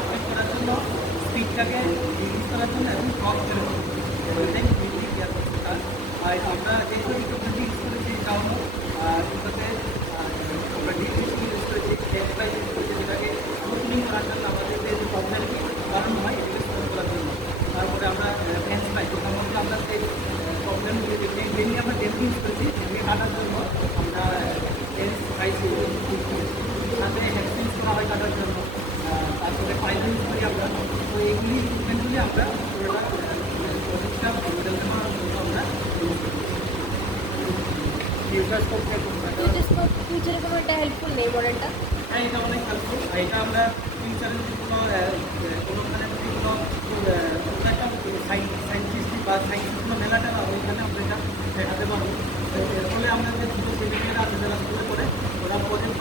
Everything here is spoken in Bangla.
আপডেট করার জন্য স্পিডটাকে রিলিজ করার জন্য এবং ক্লক করে এটাই ইয়ার করছে কাজ। আর আমরা যেহেতু ইকুইপমেন্ট ইউজ করেছি কারণ এটাতে আমরা ডিএসপি ইউজ করেছি, এফআই ইউজ করেছি, যেটাকে স্মুথনিং করার জন্য আমাদের যে প্রবলেম কারণ হয় এটাকে সলভ করার জন্য। তারপরে আমরা ফ্যান্স পাই, তার মধ্যে আমরা সেই প্রবলেমগুলি যেমনি আমরা ডেমপি ইউজ করেছি ডেমপি কাটার জন্য আমরা ফ্যান্স পাইছি, সাথে হেডফিন্স করা হয় কাটার জন্য, তারপরে পাইপ ইউজ করি আমরা। তো এইগুলি ইকুইপমেন্টগুলি আমরা পুরোটা প্রজেক্টটা মডেল করার জন্য আমরা ইউজ করি। ফিউচারে কোনো একটা হেল্পফুল নেই মডেলটা? হ্যাঁ, এটা অনেক হেল্পফুল। এটা আমরা ফিউচারে যদি কোনোখানে যদি কোনো একটা সাইন্টিস্ট বা সাইন্সের কোনো মেলাটা না ওইখানে আমরা এটা দেখাতে পারবো। এর ফলে আমরা যে ছোটো ছেলেমেয়েরা আছে যারা স্কুলে পড়ে ওরা প্রজেক্ট